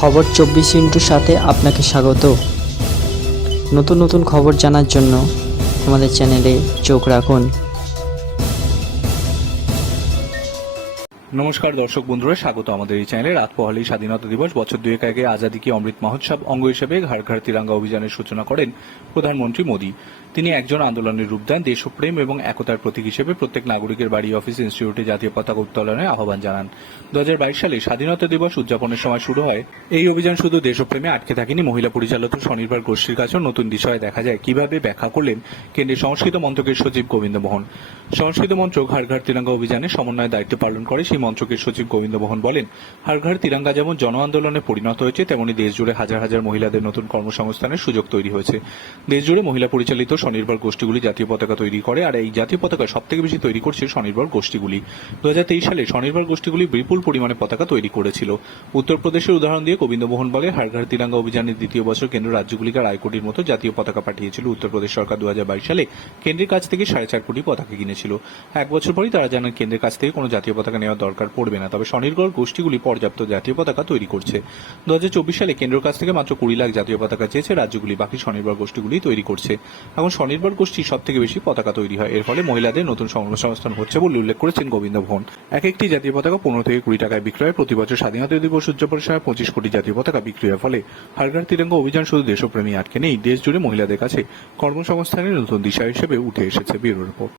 খবর চব্বিশ ইন্টুর সাথে আপনাকে স্বাগত। নতুন নতুন খবর জানার জন্য আমাদের চ্যানেলে চোখ রাখুন। নমস্কার দর্শক বন্ধুরা, স্বাগত আমাদের এই চ্যানেলে। রাত পোহালেই স্বাধীনতা দিবস, বছর দুয়েক আগে আজাদি কি অমৃত মহোৎসব অঙ্গ হিসেবে ঘর ঘর তিরঙ্গা অভিযানের সূচনা করেন প্রধানমন্ত্রী মোদী। তিনি একজন আন্দোলনের রূপ দেন, দেশপ্রেম এবং একতার প্রতীক হিসেবে প্রত্যেক নাগরিকের বাড়ি, অফিস, ইনস্টিটিউটে জাতীয় পতাকা উত্তোলনের আহ্বান জানান। দু হাজার বাইশ সালে স্বাধীনতা দিবস উদযাপনের সময় শুরু হয়। এই অভিযান শুধু দেশপ্রেমে আটকে থাকেনি, মহিলা পরিচালিত স্বনির্ভর গোষ্ঠীর কাছেও নতুন বিষয়ে দেখা যায়। কীভাবে ব্যাখ্যা করলেন কেন্দ্রীয় সংস্কৃত মন্ত্রকের সচিব গোবিন্দ মোহন সংস্কৃত মন্ত্রক হার ঘর তিরঙ্গা অভিযানে সমন্বয় দায়িত্ব পালন করে সেই মন্ত্রকের সচিব গোবিন্দ মোহন বলেন, হার ঘর তিরঙ্গা যেমন জন আন্দোলনে পরিণত হয়েছে, তেমনি দেশ জুড়ে হাজার হাজার মহিলাদের নতুন কর্মসংস্থানের সুযোগ তৈরি হয়েছে। দেশজুড়ে মহিলা পরিচালিত স্বনির্ভর গোষ্ঠীগুলি জাতীয় পতাকা তৈরি করে, আর এই জাতীয় পতাকা সব থেকে বেশি তৈরি করছে স্বনির্ভর গোষ্ঠীগুলি। দু হাজার তেইশ সালে স্বনির্ভর গোষ্ঠীগুলি বিপুল পরিমাণে পতাকা তৈরি করেছিল। উত্তরপ্রদেশের উদাহরণ দিয়ে গোবিন্দ মোহন বলে হার ঘর তিরঙ্গা অভিযানের দ্বিতীয় বছর কেন্দ্র রাজ্যগুলিকে আড়াই কোটির মতো জাতীয় পতাকা পাঠিয়েছিল। উত্তরপ্রদেশ সরকার দু হাজার বাইশ সালে কেন্দ্রের কাছ থেকে সাড়ে চার কোটি পতাকা কিনেছিল। এক বছর পরই তারা জানান কেন্দ্রের কাছ থেকে কোনো জাতীয় পতাকা নেওয়ার দরকার পড়বে না। তবে স্বনির্ভর গোষ্ঠীগুলি পর্যাপ্ত জাতীয় পতাকা তৈরি করছে। দু হাজার চব্বিশ সালে কেন্দ্রের কাছ থেকে মাত্র কুড়ি লাখ জাতীয় পতাকা চেয়েছে রাজ্যগুলি। বাকি স্বনির্ভর গোষ্ঠীগুলি তৈরি করছে। এখন স্বনির্ভর গোষ্ঠী সব থেকে বেশি পতাকা তৈরি হয়। এর ফলে মহিলাদের নতুন কর্মসংস্থান হচ্ছে বলে উল্লেখ করেছেন গোবিন্দ ভবন। এক একটি জাতীয় পতাকা পনেরো থেকে কুড়ি টাকায় বিক্রয়। প্রতি বছর স্বাধীনতা দিবস উদযাপনের সময় পঁচিশ কোটি জাতীয় পতাকা বিক্রি হয়। ফলে হারগার তিরঙ্গা অভিযান শুধু দেশপ্রেমী আটকে নেই দেশ জুড়ে মহিলাদের কাছে কর্মসংস্থানের নতুন দিশা হিসেবে উঠে এসেছে ব্যুরো রিপোর্ট।